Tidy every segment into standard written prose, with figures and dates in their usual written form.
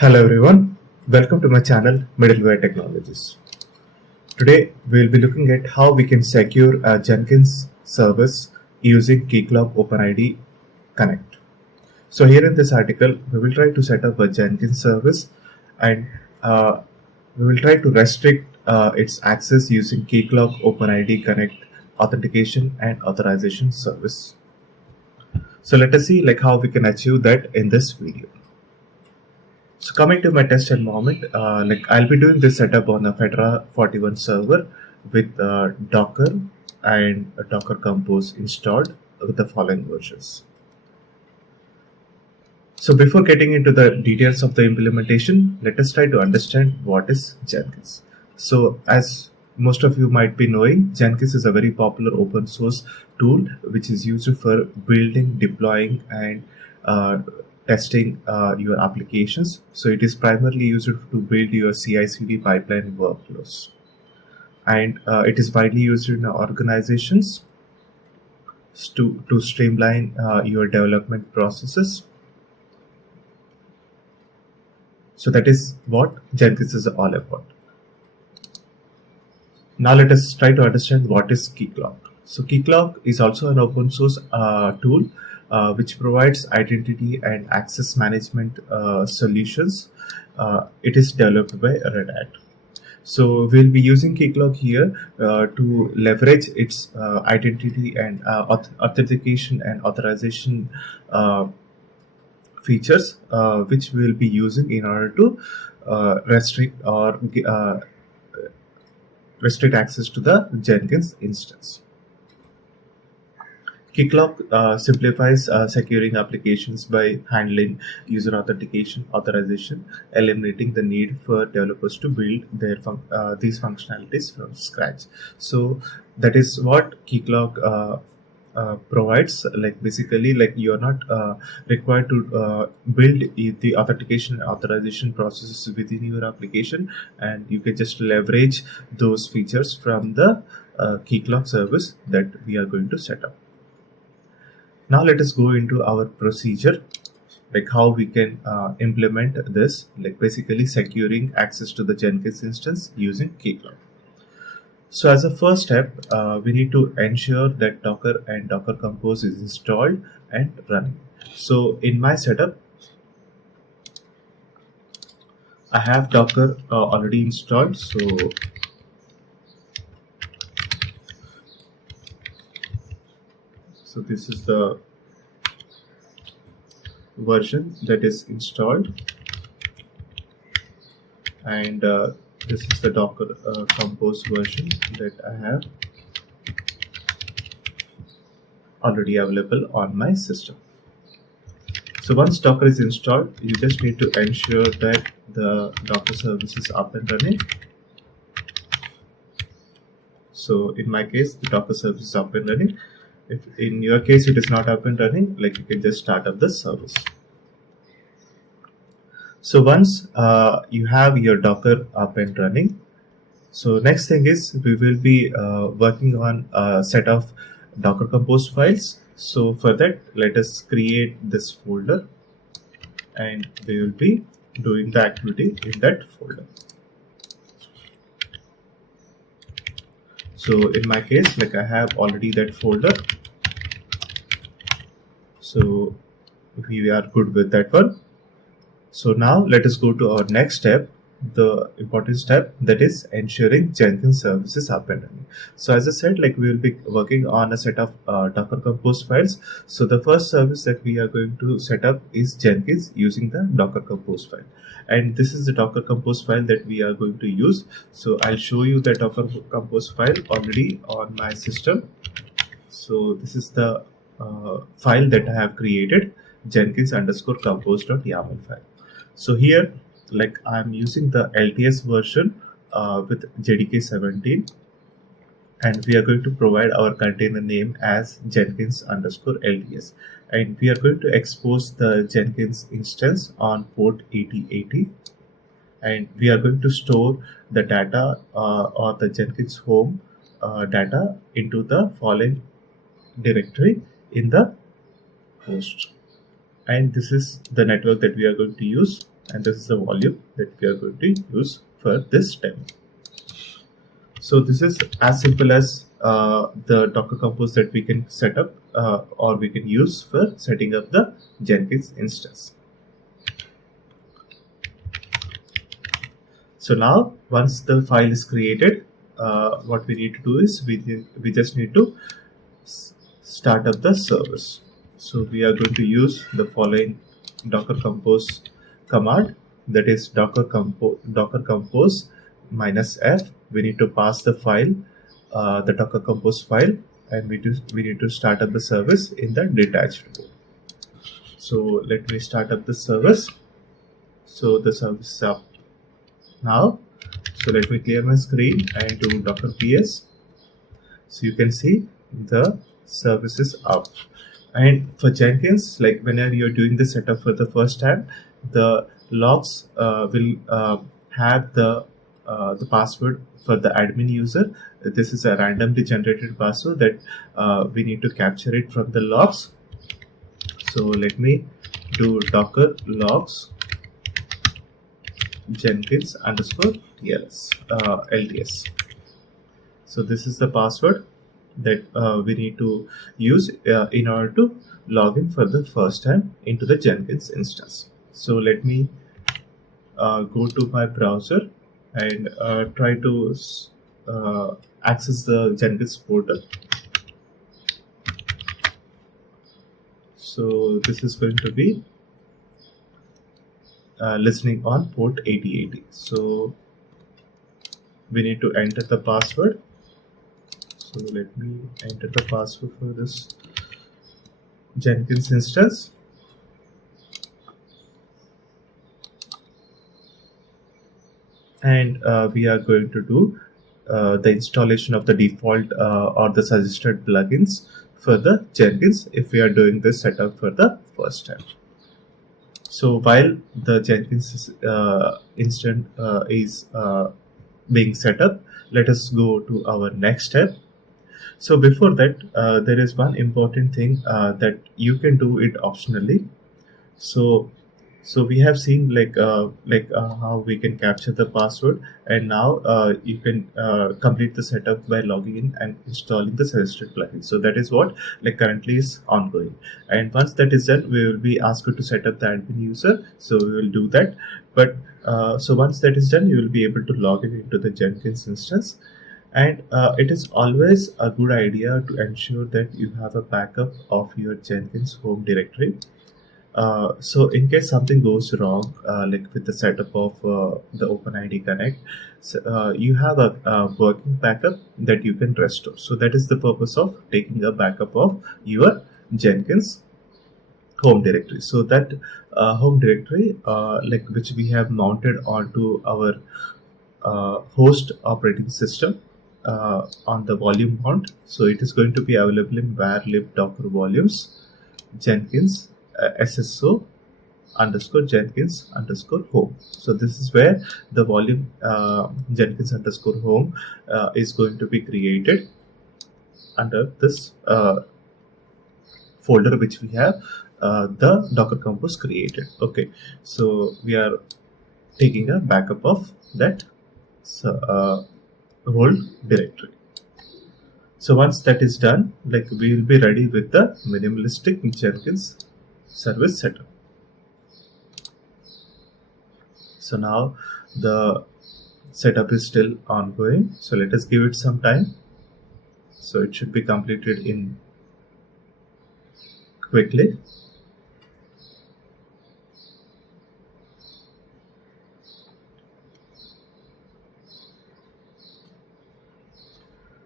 Hello everyone, welcome to my channel Middleware Technologies. Today we'll be looking at how we can secure a Jenkins service using Keycloak OpenID Connect. So here in this article we will try to set up a Jenkins service and we will try to restrict its access using Keycloak OpenID Connect Authentication and Authorization service. So let us see how we can achieve that in this video. So coming to my test environment, I'll be doing this setup on a Fedora 41 server with Docker and a Docker Compose installed with the following versions. So before getting into the details of the implementation, let us try to understand what is Jenkins. So as most of you might be knowing, Jenkins is a very popular open source tool which is used for building, deploying, and testing your applications. So it is primarily used to build your CI/CD pipeline workflows, and it is widely used in organizations to streamline your development processes. So that is what Jenkins is all about. Now let us try to understand what is Keycloak. So Keycloak is also an open source tool which provides identity and access management solutions. It is developed by Red Hat. So we'll be using Keycloak here to leverage its identity and authentication and authorization features, which we'll be using in order to restrict access to the Jenkins instance. Keycloak simplifies securing applications by handling user authentication, authorization, eliminating the need for developers to build these functionalities from scratch. So that is what Keycloak provides. Basically, you're not required to build the authentication and authorization processes within your application, and you can just leverage those features from the Keycloak service that we are going to set up. Now let us go into our procedure, how we can implement this, basically securing access to the Jenkins instance using Keycloak. So as a first step, we need to ensure that Docker and Docker Compose is installed and running. So in my setup, I have Docker already installed. So this is the version that is installed, and this is the Docker Compose version that I have already available on my system. So once Docker is installed, you just need to ensure that the Docker service is up and running. So in my case, the Docker service is up and running. If in your case it is not up and running, you can just start up the service. So once you have your Docker up and running, so next thing is we will be working on a set of Docker Compose files. So for that, let us create this folder, and we will be doing the activity in that folder. So in my case, I have already that folder. So we are good with that one. So now let us go to our next step, the important step, that is ensuring Jenkins service is up and running. So as I said, we will be working on a set of Docker Compose files. So the first service that we are going to set up is Jenkins using the Docker Compose file. And this is the Docker Compose file that we are going to use. So I'll show you the Docker Compose file already on my system. So this is the file that I have created, Jenkins_compose.yaml file. So here, I'm using the LTS version with JDK 17, and we are going to provide our container name as Jenkins_LTS, and we are going to expose the Jenkins instance on port 8080, and we are going to store the data or the Jenkins home data into the following directory in the host. And this is the network that we are going to use. and this is the volume that we are going to use for this demo. So this is as simple as the Docker Compose that we can set up or we can use for setting up the Jenkins instance. So now once the file is created, what we need to do is we just need to start up the service. So we are going to use the following Docker Compose command, that is Docker Compose -f. We need to pass the file, the Docker Compose file, and we need to start up the service in the detached mode. So let me start up the service. So the service is up now. So let me clear my screen and do Docker ps. So you can see the service is up. And for Jenkins, like whenever you're doing the setup for the first time, the logs will have the password for the admin user. This is a randomly generated password that we need to capture it from the logs. So let me do Docker logs Jenkins _TLS LTS. So this is the password that we need to use in order to log in for the first time into the Jenkins instance. So let me go to my browser and try to access the Jenkins portal. So this is going to be listening on port 8080. So we need to enter the password. So let me enter the password for this Jenkins instance. And we are going to do the installation of the default or the suggested plugins for the Jenkins if we are doing this setup for the first time. So while the Jenkins instance is being set up, let us go to our next step. So before that, there is one important thing that you can do it optionally. So we have seen how we can capture the password, and now you can complete the setup by logging in and installing the suggested plugin. So that is what currently is ongoing. And once that is done, we will be asked to set up the admin user. So we will do that. But so once that is done, you will be able to log in into the Jenkins instance. And it is always a good idea to ensure that you have a backup of your Jenkins home directory. So in case something goes wrong, like with the setup of the OpenID Connect, so, you have a working backup that you can restore. So that is the purpose of taking a backup of your Jenkins home directory. So that home directory, which we have mounted onto our host operating system on the volume mount. So it is going to be available in var lib docker volumes Jenkins sso _Jenkins _home. So this is where the volume Jenkins _home is going to be created under this folder which we have the Docker Compose created. Okay, so we are taking a backup of that whole directory. So once that is done, we will be ready with the minimalistic Jenkins service setup. So now the setup is still ongoing. So let us give it some time. So it should be completed in quickly.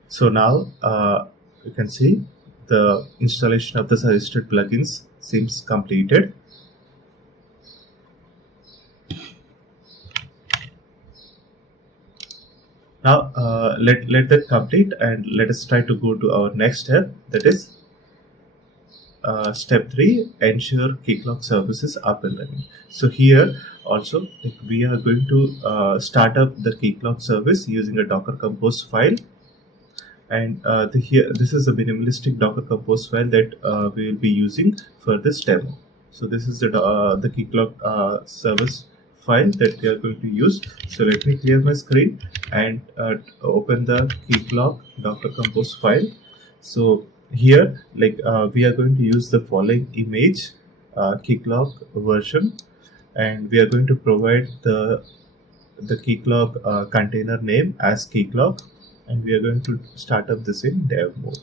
So now you can see the installation of the suggested plugins seems completed. Now let that complete, and let us try to go to our next step, that is step 3, ensure Keycloak service is up and running. So here also we are going to start up the Keycloak service using a Docker Compose file. And this is a minimalistic Docker Compose file that we will be using for this demo. So this is the Keycloak service file that we are going to use. So let me clear my screen and open the Keycloak Docker Compose file. So here, we are going to use the following image, Keycloak version, and we are going to provide the Keycloak container name as Keycloak, and we are going to start up this in dev mode.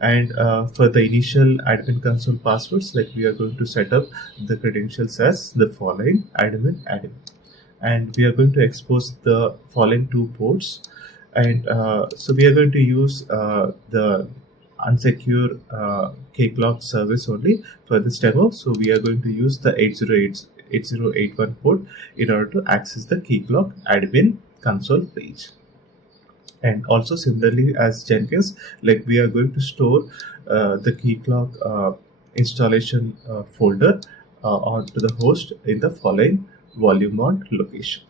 And for the initial admin console passwords, we are going to set up the credentials as the following: admin, and we are going to expose the following two ports. And so we are going to use the unsecure Keycloak service only for this demo. So we are going to use the 8081 port in order to access the Keycloak admin console page. And also similarly as Jenkins, we are going to store the Keycloak installation folder onto the host in the following volume mount location.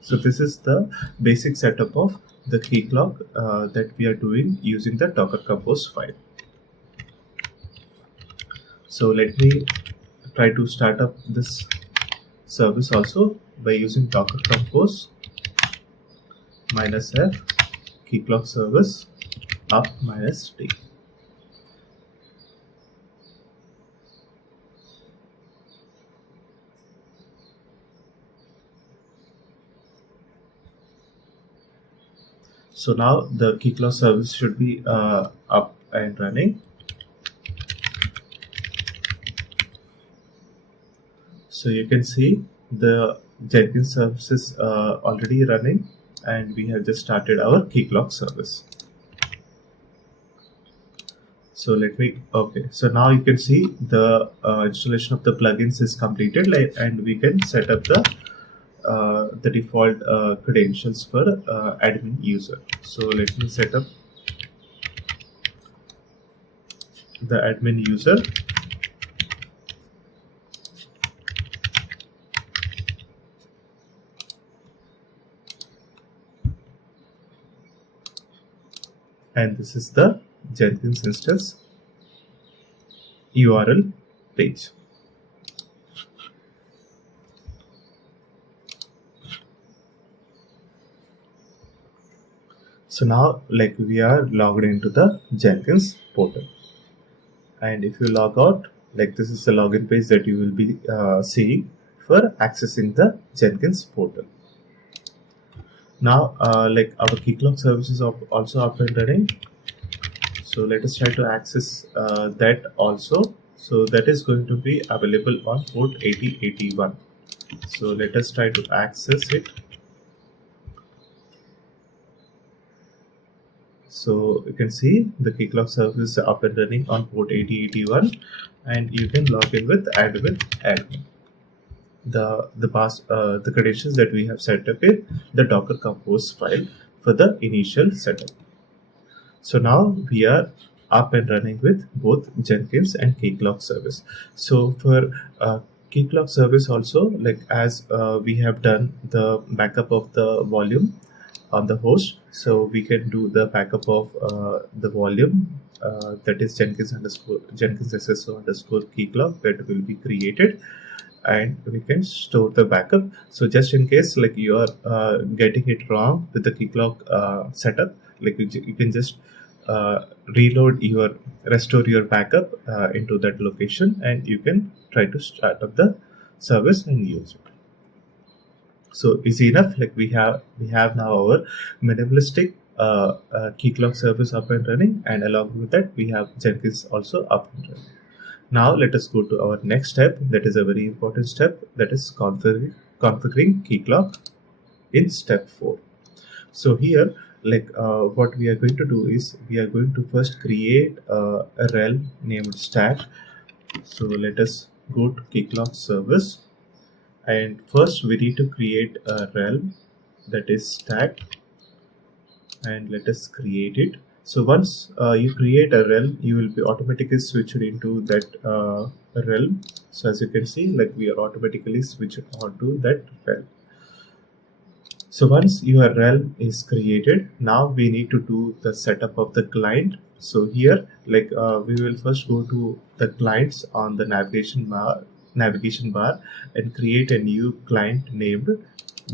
So this is the basic setup of the Keycloak that we are doing using the Docker Compose file. So let me try to start up this service also by using Docker Compose -f Keycloak service up -t. So now the Keycloak service should be up and running. So you can see the Jenkins service is already running, and we have just started our Keycloak service. So so now you can see the installation of the plugins is completed, and we can set up the default credentials for admin user. So let me set up the admin user. And this is the Jenkins instance URL page. So now we are logged into the Jenkins portal, and if you log out, this is the login page that you will be seeing for accessing the Jenkins portal. Now our Keycloak service is also up and running. So let us try to access that also. So that is going to be available on port 8081. So let us try to access it. So you can see the Keycloak service is up and running on port 8081, and you can log in with admin. The credentials that we have set up in the Docker Compose file for the initial setup. So now we are up and running with both Jenkins and Keycloak service. So for Keycloak service also, as we have done the backup of the volume on the host, so we can do the backup of the volume that is Jenkins SSO underscore Keycloak that will be created, and we can store the backup. So just in case you are getting it wrong with the Keycloak setup, you can just restore your backup into that location, and you can try to start up the service and use it. So easy enough. We have now our minimalistic Keycloak service up and running, and along with that we have Jenkins also up and running. Now let us go to our next step. That is a very important step. That is configuring Keycloak in step 4. So here, what we are going to do is we are going to first create a rel named stack. So let us go to Keycloak service, and first we need to create a rel that is stack, and let us create it. So once you create a rel, you will be automatically switched into that rel. So as you can see, we are automatically switched onto that rel. So once your rel is created, now we need to do the setup of the client. So here, we will first go to the clients on the navigation bar navigation bar and create a new client named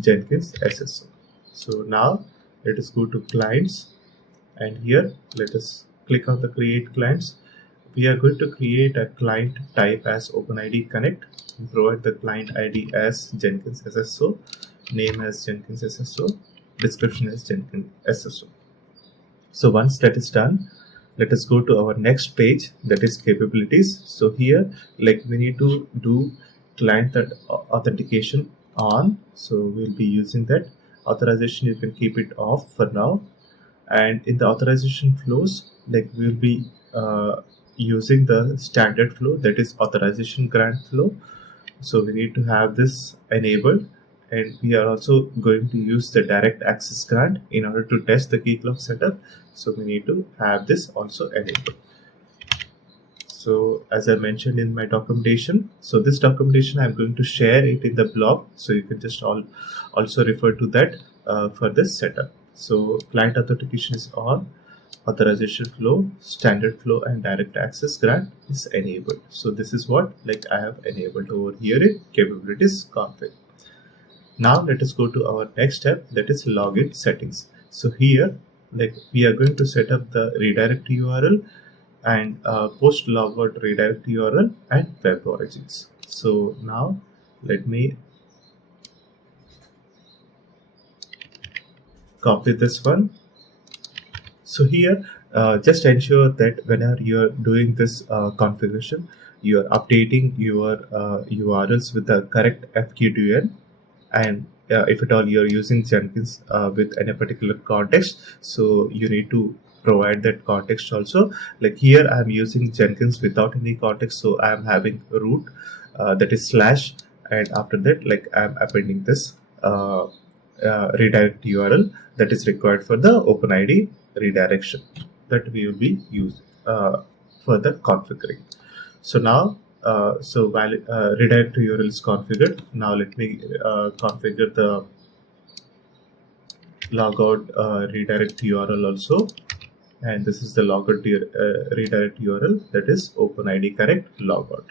Jenkins SSO. So now let us go to clients, and here let us click on the create clients. We are going to create a client type as OpenID Connect and provide the client ID as Jenkins SSO, name as Jenkins SSO, description as Jenkins SSO. So once that is done, let us go to our next page, that is capabilities. So here, like, we need to do client that authentication on. So we'll be using that. Authorization, you can keep it off for now. And in the authorization flows, like, we'll be using the standard flow, that is authorization grant flow. So we need to have this enabled, and we are also going to use the direct access grant in order to test the Keycloak setup. So we need to have this also enabled. So as I mentioned in my documentation, so this documentation I'm going to share it in the blog, so you can just also refer to that for this setup. So client authentication is on, authorization flow, standard flow, and direct access grant is enabled. So this is what, like, I have enabled over here in capabilities config. Now let us go to our next step, that is login settings. So here, like, we are going to set up the redirect URL and post logout redirect URL and web origins. So now let me copy this one. So here, just ensure that whenever you are doing this configuration, you are updating your URLs with the correct FQDN, and if at all you are using Jenkins with any particular context, so you need to provide that context also. Like here, I'm using Jenkins without any context, so I'm having root that is slash, and after that, like, I'm appending this redirect URL that is required for the OpenID redirection that we will be using for the configuring. So now, while redirect URL is configured, now let me configure the logout redirect URL also. And this is the logout redirect URL, that is OpenID correct logout.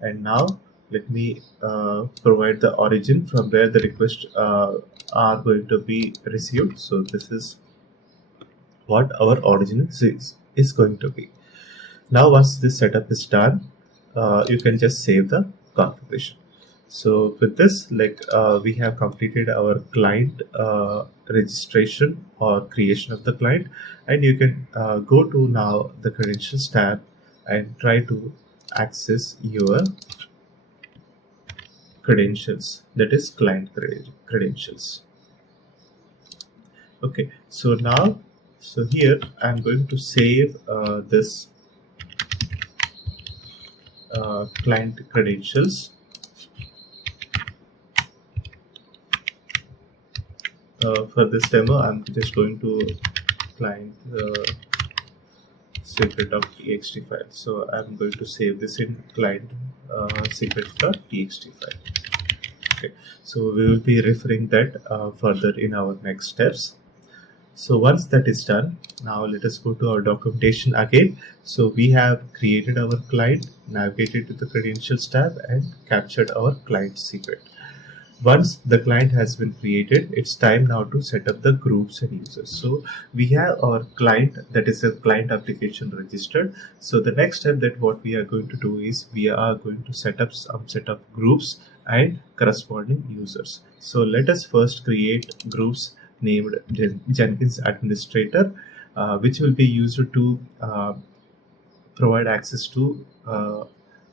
And now let me provide the origin from where the requests are going to be received. So this is what our origin is going to be. Now once this setup is done, you can just save the configuration. So with this, like, we have completed our client registration or creation of the client, and you can go to now the credentials tab and try to access your credentials, that is client credentials. Okay, so now, so here I'm going to save this client credentials. For this demo, I'm just going to client secret.txt file. So I'm going to save this in client secret.txt file. Okay, so we will be referring that further in our next steps. So once that is done, now let us go to our documentation again. So we have created our client, navigated to the credentials tab, and captured our client secret. Once the client has been created, it's time now to set up the groups and users. So we have our client, that is a client application registered. So the next step that what we are going to do is we are going to set up some set of groups and corresponding users. So let us first create groups named Jenkins administrator, which will be used to provide access to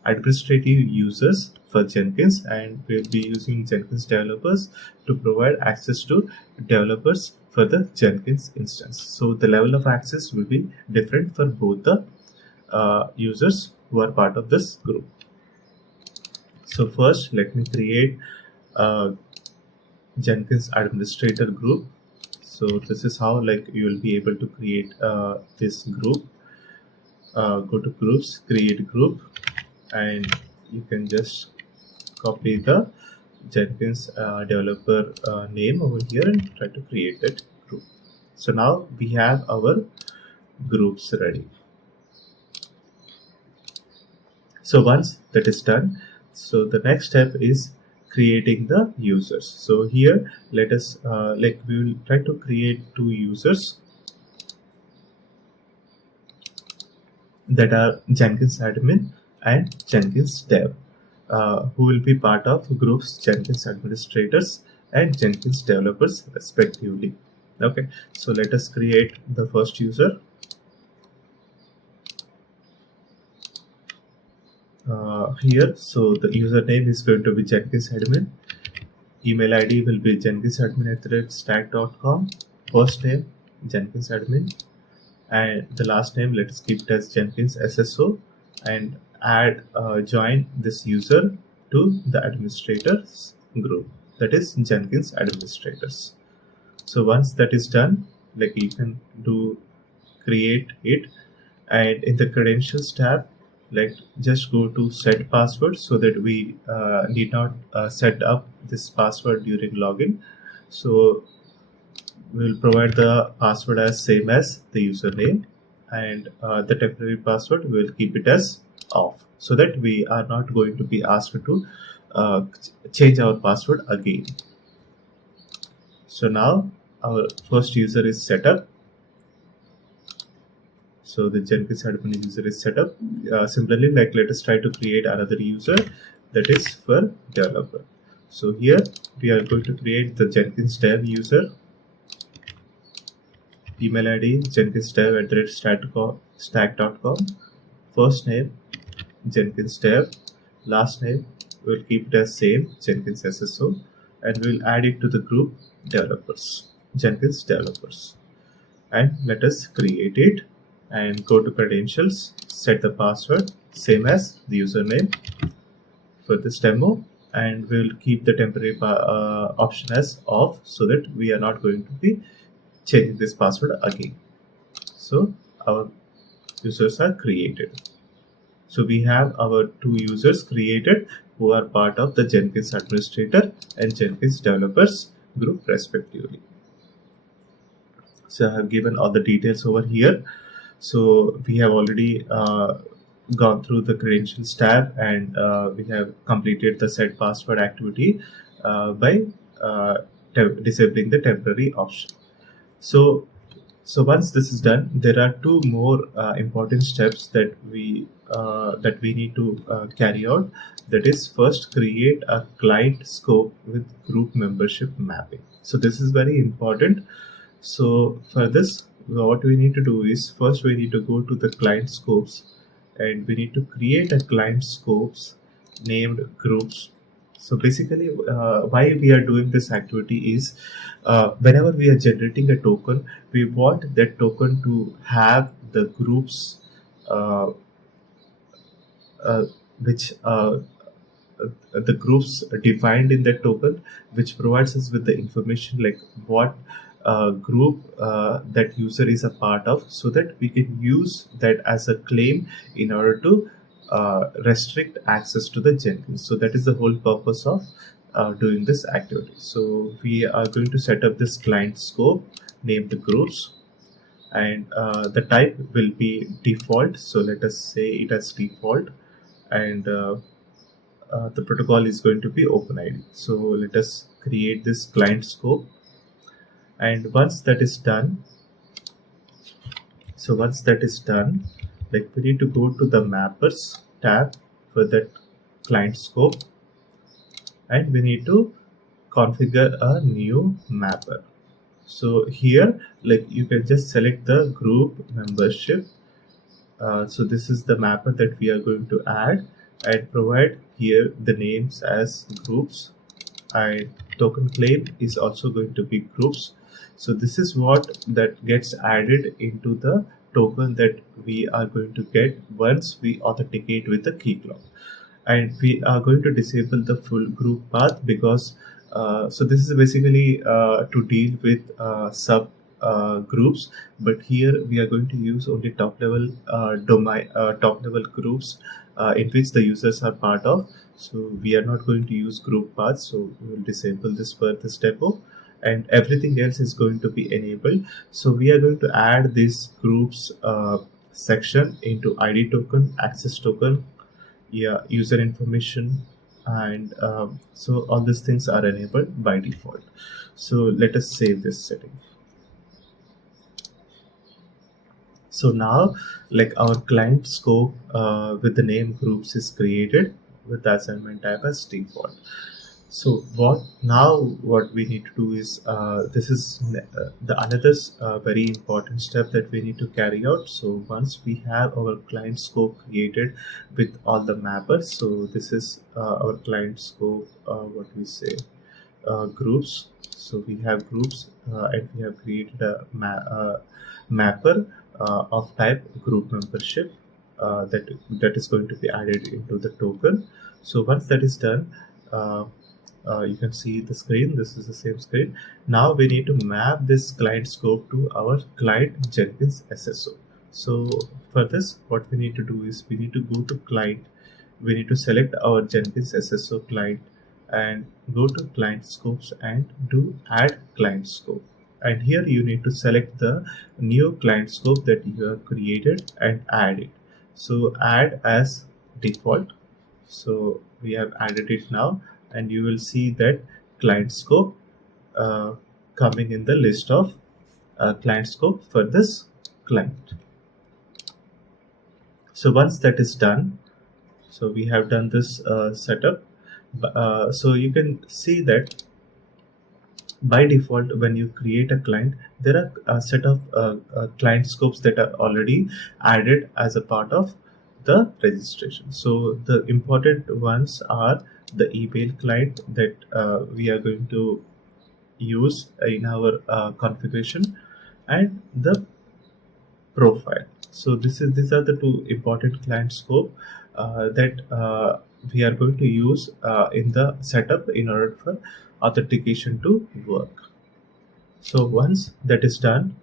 administrative users for Jenkins, and we'll be using Jenkins developers to provide access to developers for the Jenkins instance. So the level of access will be different for both the users who are part of this group. So first, let me create a Jenkins administrator group. So this is how, like, you will be able to create this group. Go to groups, create group, and you can just copy the Jenkins developer name over here and try to create that group. So now we have our groups ready. So once that is done, So the next step is creating the users. So here let us we will try to create two users that are Jenkins admin and Jenkins dev, who will be part of groups Jenkins administrators and Jenkins developers respectively. Okay, so let us create the first user. Here, so the username is going to be Jenkins admin. Email ID will be jenkinsadmin@stack.com. First name Jenkins admin, and the last name let us keep it as Jenkins SSO, and add join this user to the administrators group, that is Jenkins administrators. So once that is done, like you can do create it, and in the credentials tab, like just go to set password so that we need not set up this password during login. So we'll provide the password as same as the username, and the temporary password we'll keep it as off, so that we are not going to be asked to change our password again. So now our first user is set up. So the Jenkins admin user is set up. Similarly, like let us try to create another user that is for developer. So here we are going to create the Jenkins dev user. Email ID jenkinsdev@stack.com. First name Jenkins dev. Last name we'll keep it as same, Jenkins SSO, and we'll add it to the group developers, Jenkins developers. And let us create it and go to credentials, set the password same as the username for this demo, and we'll keep the temporary option as off, so that we are not going to be changing this password again. So our users are created. So we have our two users created who are part of the Jenkins administrator and Jenkins developers group respectively. So I have given all the details over here. So we have already gone through the credentials tab, and we have completed the set password activity by disabling the temporary option. So once this is done, there are two more important steps that we need to carry out. That is, first create a client scope with group membership mapping. So this is very important. So for this, what we need to do is, first we need to go to the client scopes, and we need to create a client scopes named groups. So basically, why we are doing this activity is, whenever we are generating a token, we want that token to have the groups which the groups defined in that token, which provides us with the information like what group that user is a part of, so that we can use that as a claim in order to restrict access to the Jenkins. So that is the whole purpose of doing this activity. So we are going to set up this client scope, name the groups, and the type will be default. So let us say it as default, and the protocol is going to be OpenID. So let us create this client scope, and once that is done, like we need to go to the mappers tab for that client scope, and we need to configure a new mapper. So here, like you can just select the group membership. So this is the mapper that we are going to add, and provide here the names as groups, and token claim is also going to be groups. So this is what that gets added into the token that we are going to get once we authenticate with the Keycloak. And we are going to disable the full group path, because so this is basically to deal with sub groups, but here we are going to use only top level domain top level groups in which the users are part of. So we are not going to use group paths, so we will disable this for this demo, and everything else is going to be enabled. So we are going to add these groups section into ID token, access token, user information, and so all these things are enabled by default. So let us save this setting. So now, like, our client scope with the name groups is created with the assignment type as default. So what we need to do is, this is the another very important step that we need to carry out. So once we have our client scope created with all the mappers, so this is our client scope, what we say, groups. So we have groups, and we have created a mapper of type group membership, that is going to be added into the token. So once that is done, you can see the screen. This is the same screen. Now we need to map this client scope to our client Jenkins SSO. So for this, what we need to do is we need to go to client. We need to select our Jenkins SSO client and go to client scopes and do add client scope. And here you need to select the new client scope that you have created and add it. So add as default. So we have added it now, and you will see that client scope uh, coming in the list of client scope for this client. So once that is done, so we have done this setup. So you can see that by default, when you create a client, there are a set of client scopes that are already added as a part of the registration. So the important ones are the email client that we are going to use in our configuration, and the profile. So these are the two important client scope that we are going to use in the setup in order for authentication to work. So once that is done,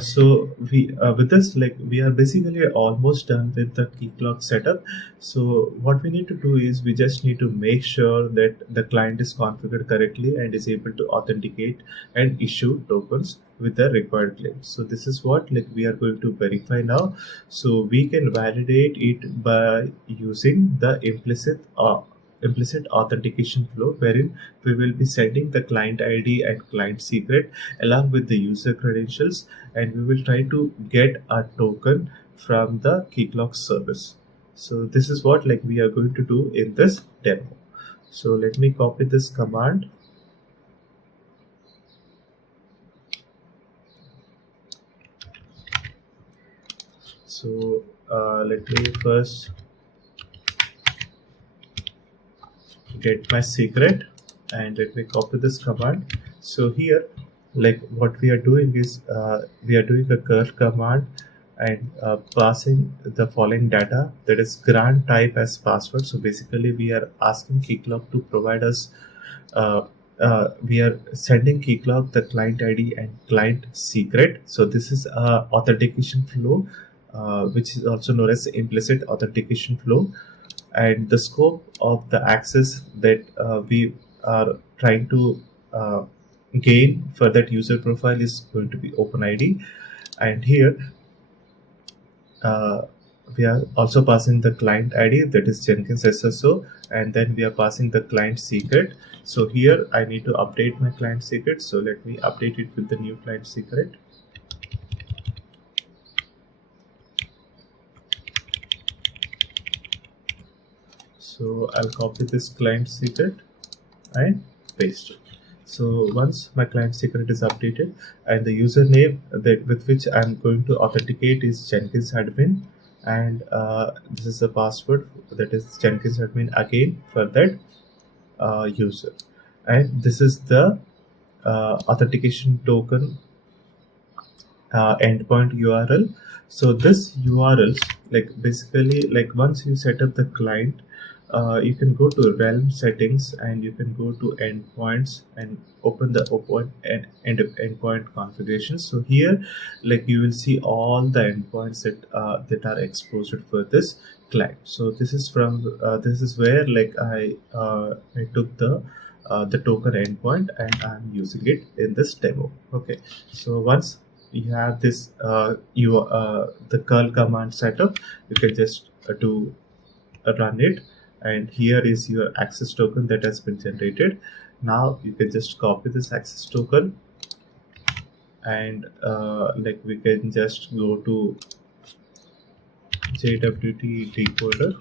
so we with this, like, we are basically almost done with the Keycloak setup. So what we need to do is we just need to make sure that the client is configured correctly and is able to authenticate and issue tokens with the required claims. So this is what, like, we are going to verify now. So we can validate it by using the implicit authentication flow, wherein we will be sending the client ID and client secret along with the user credentials, and we will try to get a token from the Keycloak service. So this is what, like, we are going to do in this demo. So let me copy this command. So let me first get my secret, and let me copy this command. So here, like, what we are doing is we are doing a curl command and passing the following data, that is grant type as password. So basically we are asking Keycloak to provide us uh, we are sending Keycloak the client ID and client secret. So this is a authentication flow, which is also known as implicit authentication flow. And the scope of the access that we are trying to gain for that user profile is going to be OpenID. And here uh, we are also passing the client ID, that is Jenkins SSO, and then we are passing the client secret. So here I need to update my client secret. So let me update it with the new client secret. So I'll copy this client secret and paste it. So once my client secret is updated, and the username that with which I'm going to authenticate is Jenkins admin, and this is the password, that is Jenkins admin again for that user, and this is the authentication token endpoint URL. So this URLs, like, basically, like, once you set up the client, you can go to realm settings and you can go to endpoints and open the endpoint configuration. So here, like, you will see all the endpoints that are exposed for this client. So this is from this is where, like, I took the token endpoint and I'm using it in this demo. Okay, so once you have this the curl command setup, you can just do run it, and here is your access token that has been generated. Now you can just copy this access token, and like we can just go to JWT decoder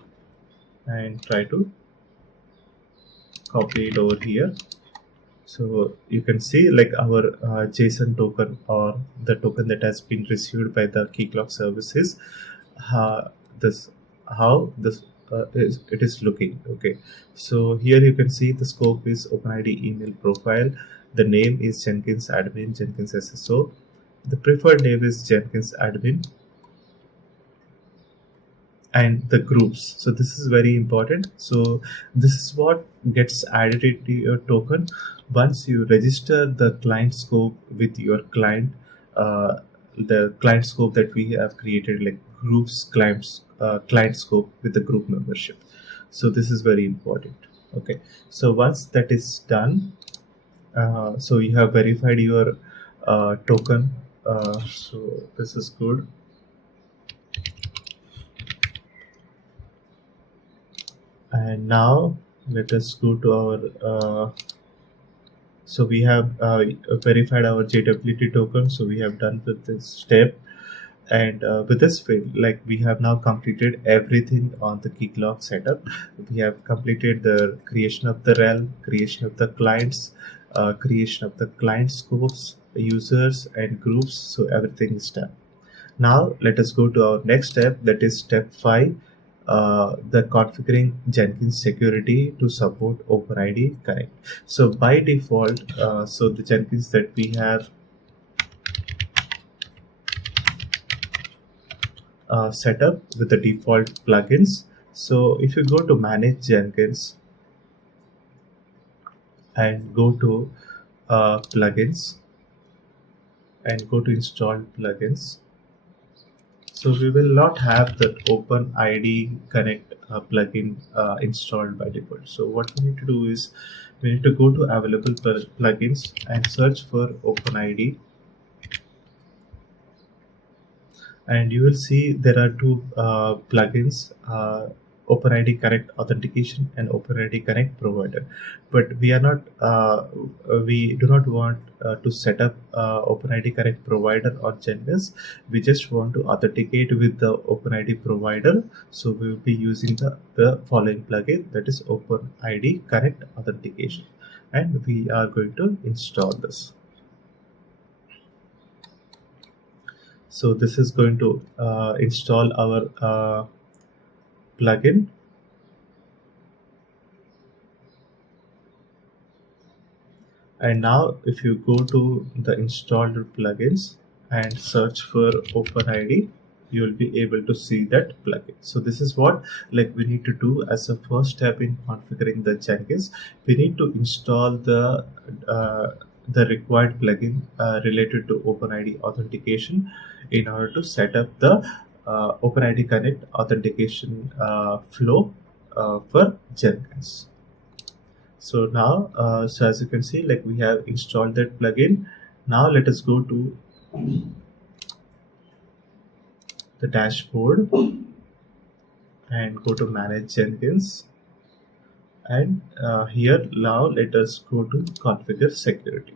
and try to copy it over here. So you can see like our JSON token, or the token that has been received by the Keycloak services, uh, this how this it is looking. Okay, so here you can see the scope is OpenID email profile. The name is Jenkins admin, Jenkins SSO. The preferred name is Jenkins admin, and the groups. So this is very important. So this is what gets added into your token once you register the client scope with your client. The client scope that we have created, like groups clients, client scope with the group membership. So this is very important. Okay, so once that is done, so you have verified your token. So this is good. And now let us go to our so we have verified our JWT token. So we have done with this step, and with this field, like we have now completed everything on the Keycloak setup. We have completed the creation of the rel, creation of the clients, creation of the client scopes, users and groups. So everything is done. Now let us go to our next step, that is step 5, the configuring Jenkins security to support OpenID Connect. So by default, so the Jenkins that we have set up with the default plugins. So if you go to manage Jenkins and go to plugins and go to installed plugins, so we will not have the OpenID Connect plugin installed by default. So what we need to do is we need to go to available plugins and search for OpenID, and you will see there are two plugins, OpenID Connect Authentication and OpenID Connect Provider. But we are not, we do not want to set up OpenID Connect Provider or Jenkins. We just want to authenticate with the OpenID Provider. So we will be using the following plugin, that is OpenID Connect Authentication, and we are going to install this. So this is going to install our plugin, and now if you go to the installed plugins and search for OpenID, you will be able to see that plugin. So this is what like we need to do as a first step in configuring the Jenkins. We need to install the required plugin related to OpenID authentication in order to set up the OpenID Connect authentication flow for Jenkins. So now, so as you can see, like we have installed that plugin. Now let us go to the dashboard and go to manage Jenkins. And here now let us go to configure security.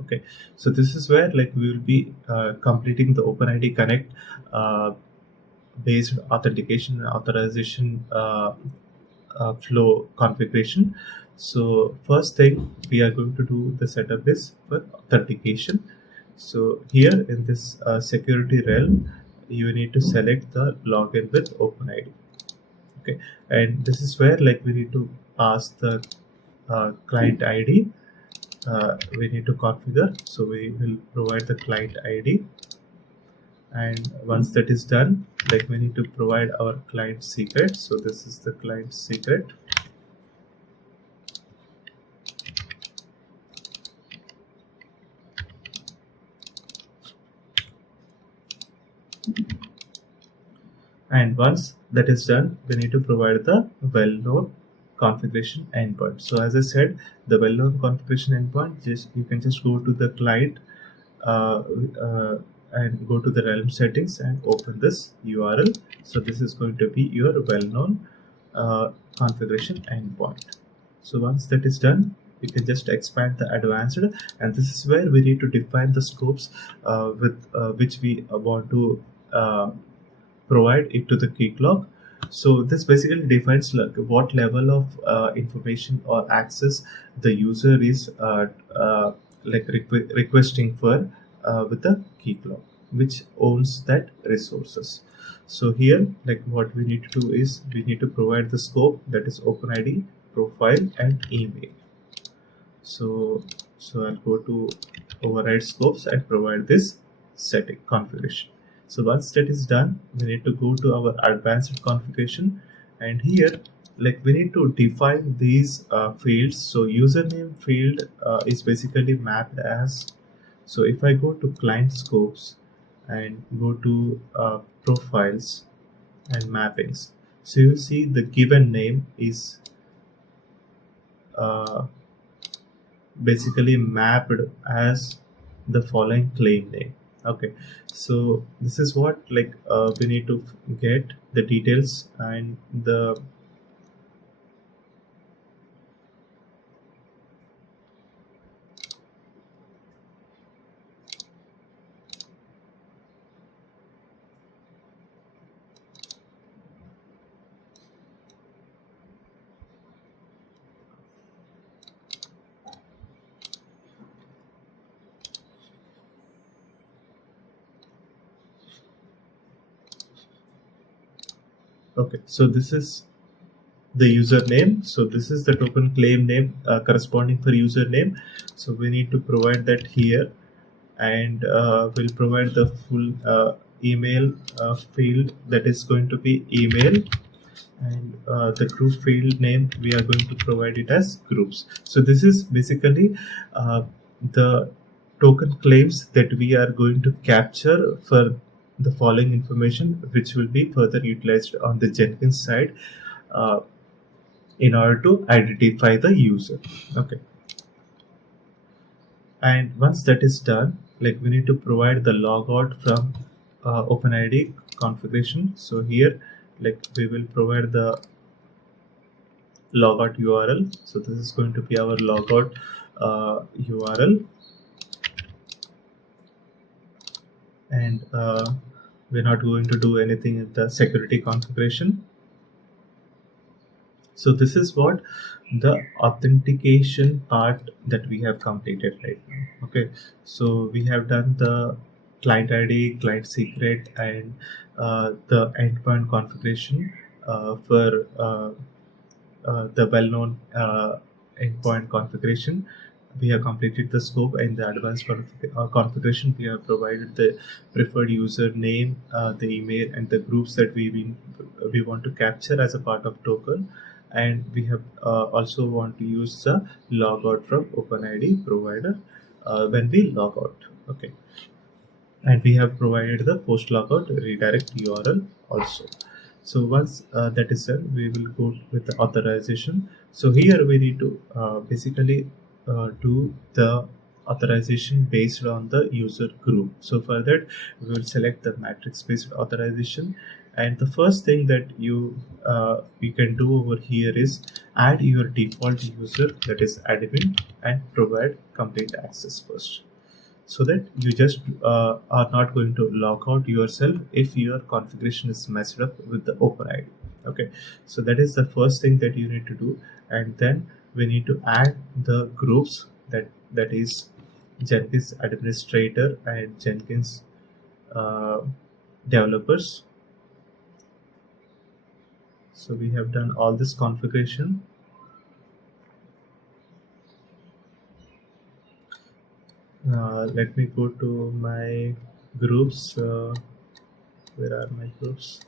Okay, so this is where like we will be completing the OpenID Connect based authentication and authorization flow configuration. So first thing we are going to do the setup is for authentication. So here in this security realm, you need to select the login with OpenID. Okay, and this is where like we need to pass the client ID. We need to configure, so we will provide the client ID, and once that is done, like we need to provide our client secret. So this is the client secret, and once that is done, we need to provide the well-known configuration endpoint. So as I said, the well-known configuration endpoint, just you can just go to the client uh, uh, and go to the realm settings and open this URL. So this is going to be your well-known configuration endpoint. So once that is done, we can just expand the advanced, and this is where we need to define the scopes with which we want to uh, provide it to the Keycloak. So this basically defines like what level of information or access the user is requesting for with the Keycloak, which owns that resources. So here, like what we need to do is we need to provide the scope, that is OpenID, profile, and email. So I'll go to override scopes and provide this setting configuration. So once that is done, we need to go to our advanced configuration, and here like we need to define these fields. So username field is basically mapped as, so if I go to client scopes and go to profiles and mappings, so you will see the given name is uh, basically mapped as the following claim name. Okay, so this is what like we need to get the details and the okay, so this is the username. So this is the token claim name corresponding for username. So we need to provide that here, and we'll provide the full email field, that is going to be email, and the group field name we are going to provide it as groups. So this is basically the token claims that we are going to capture for the following information, which will be further utilized on the Jenkins side uh, in order to identify the user. Okay, and once that is done, like we need to provide the logout from OpenID configuration. So here like we will provide the logout URL. So this is going to be our logout URL, and we're not going to do anything in the security configuration. So this is what the authentication part that we have completed right now. Okay, so we have done the client ID, client secret, and the endpoint configuration for the well-known endpoint configuration. We have completed the scope and the advanced configuration. We have provided the preferred user name, the email, and the groups that we want to capture as a part of token. And we have also want to use the logout from OpenID provider when we log out. Okay, and we have provided the post logout redirect URL also. So once that is done, we will go with the authorization. So here we need to basically do the authorization based on the user group. So for that, we will select the matrix based authorization, and the first thing that you can do over here is add your default user, that is admin, and provide complete access first, so that you just are not going to log out yourself if your configuration is messed up with the OpenID. Okay, so that is the first thing that you need to do, and then we need to add the groups, that is Jenkins administrator and Jenkins uh, developers. So we have done all this configuration. Let me go to my groups. Where are my groups?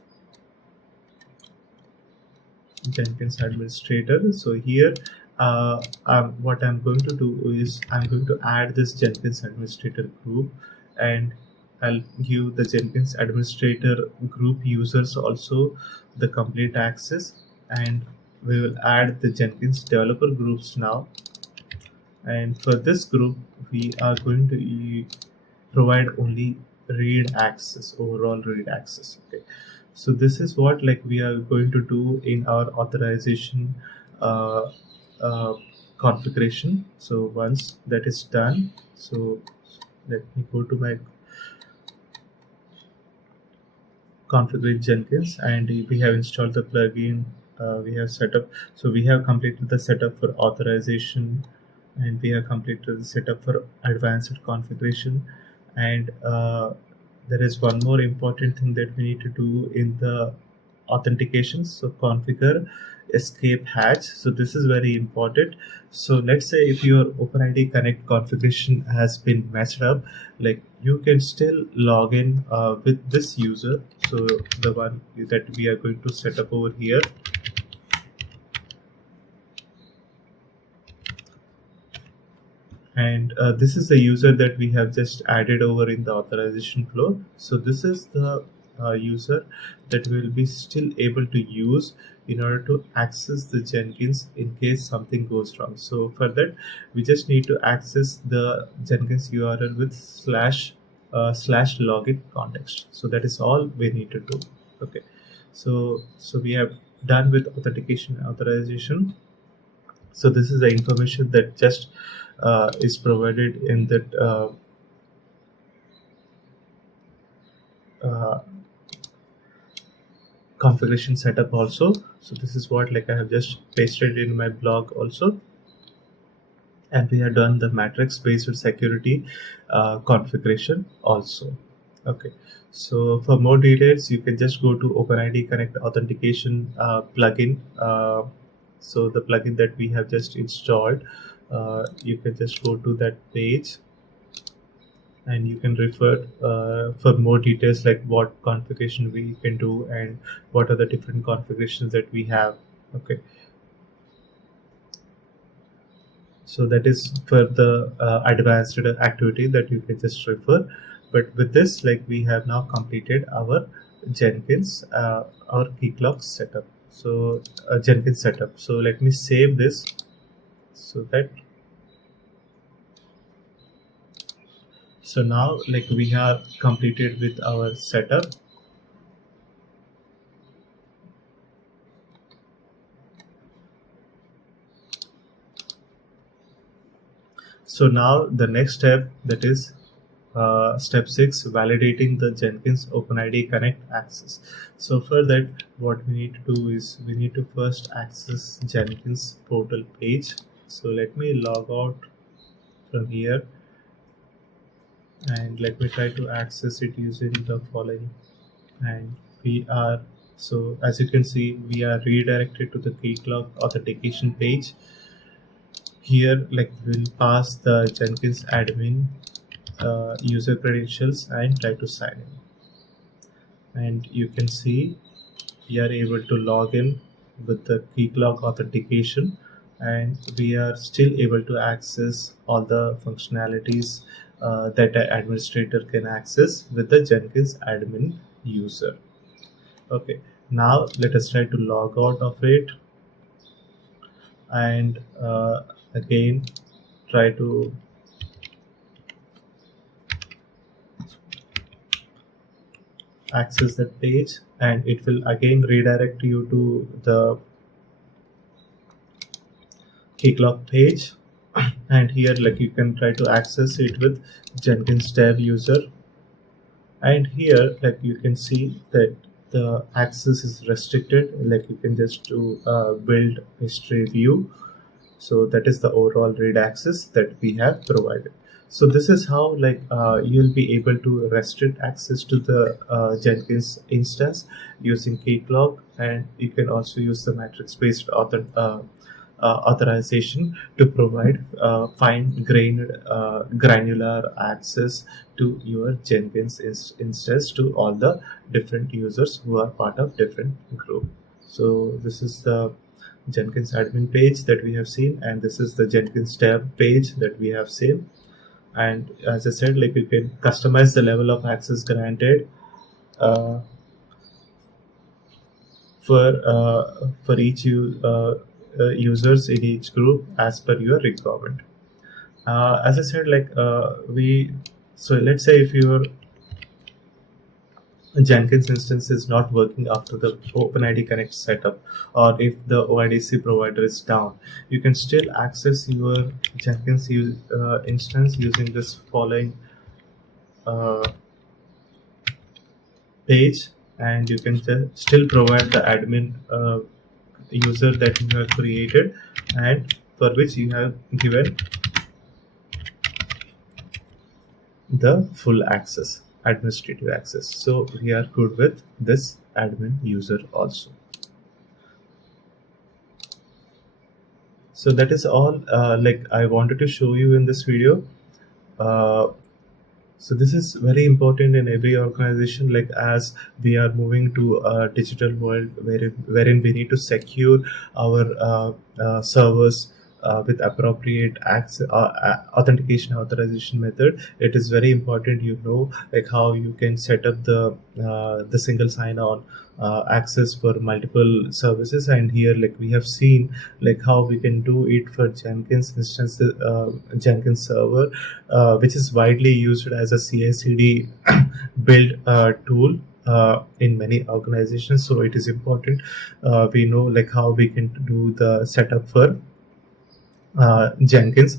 Jenkins administrator. So here what I'm going to do is I'm going to add this Jenkins administrator group, and I'll give the Jenkins administrator group users also the complete access, and we will add the Jenkins developer groups now. And for this group we are going to provide only read access, overall read access. Okay, So this is what like we are going to do in our authorization uh, uh, configuration. So once that is done, so let me go to my configure Jenkins, and we have installed the plugin. We have set up, so we have completed the setup for authorization, and we have completed the setup for advanced configuration. And there is one more important thing that we need to do in the authentication. So configure escape hatch. So this is very important. So let's say if your OpenID Connect configuration has been messed up, like you can still log in with this user. So the one that we are going to set up over here, and this is the user that we have just added over in the authorization flow. So this is the user that will be still able to use in order to access the Jenkins in case something goes wrong. So for that, we just need to access the Jenkins URL with slash login context. So that is all we need to do. Okay, so we have done with authentication and authorization. So this is the information that just is provided in that uh, configuration setup also. So this is what like I have just pasted in my blog also, and we have done the matrix based security configuration also. Okay, so for more details you can just go to OpenID Connect authentication plugin. So the plugin that we have just installed, you can just go to that page, and you can refer for more details like what configuration we can do and what are the different configurations that we have. Okay, so that is for the advanced activity that you can just refer. But with this, like we have now completed our Jenkins our Keycloak setup. So Jenkins setup. So let me save this so that, so now like we are completed with our setup. So now the next step, that is step 6, validating the Jenkins OpenID Connect access. So for that, what we need to do is we need to first access Jenkins portal page. So let me log out from here, and let me try to access it using the following. And we are, so as you can see, we are redirected to the Keycloak authentication page. Here, like we'll pass the Jenkins admin user credentials and try to sign in. And you can see we are able to log in with the Keycloak authentication, and we are still able to access all the functionalities that an administrator can access with the Jenkins admin user. Okay, now let us try to log out of it, and again try to access that page, and it will again redirect you to the Keycloak page. And here like you can try to access it with Jenkins dev user, and here like you can see that the access is restricted, like you can just do build history view. So that is the overall read access that we have provided. So this is how like you'll be able to restrict access to the Jenkins instance using Keycloak, and you can also use the matrix based authorization to provide fine-grained granular access to your Jenkins instance to all the different users who are part of different group. So this is the Jenkins admin page that we have seen, and this is the Jenkins tab page that we have seen. And as I said, like you can customize the level of access granted uh, for each users in each group as per your requirement. As I said, like we, so let's say if you're Jenkins instance is not working after the OpenID Connect setup, or if the OIDC provider is down, you can still access your Jenkins instance using this following uh, page, and you can still provide the admin user that you have created and for which you have given the full access, administrative access. So we are good with this admin user also. So that is all like I wanted to show you in this video. uh, so this is very important in every organization, like as we are moving to a digital world wherein we need to secure our servers with appropriate access, authentication authorization method. It is very important, you know, like how you can set up the single sign-on access for multiple services. And here, like we have seen, like how we can do it for Jenkins instance, Jenkins server, which is widely used as a CI/CD build tool in many organizations. So it is important we know like how we can do the setup for Jenkins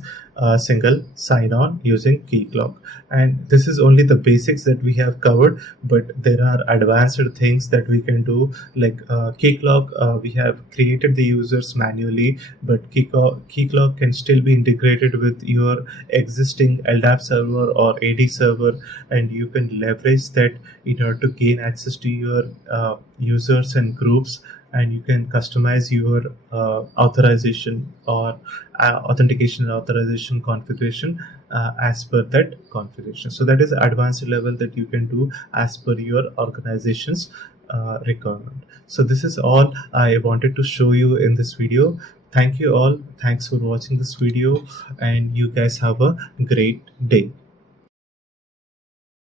single sign-on using Keycloak. And this is only the basics that we have covered, but there are advanced things that we can do, like Keycloak. We have created the users manually, but Keycloak can still be integrated with your existing LDAP server or AD server, and you can leverage that in order to gain access to your users and groups, and you can customize your authorization or authentication and authorization configuration as per that configuration. So that is advanced level that you can do as per your organization's requirement. So this is all I wanted to show you in this video. Thank you all. Thanks for watching this video, and you guys have a great day.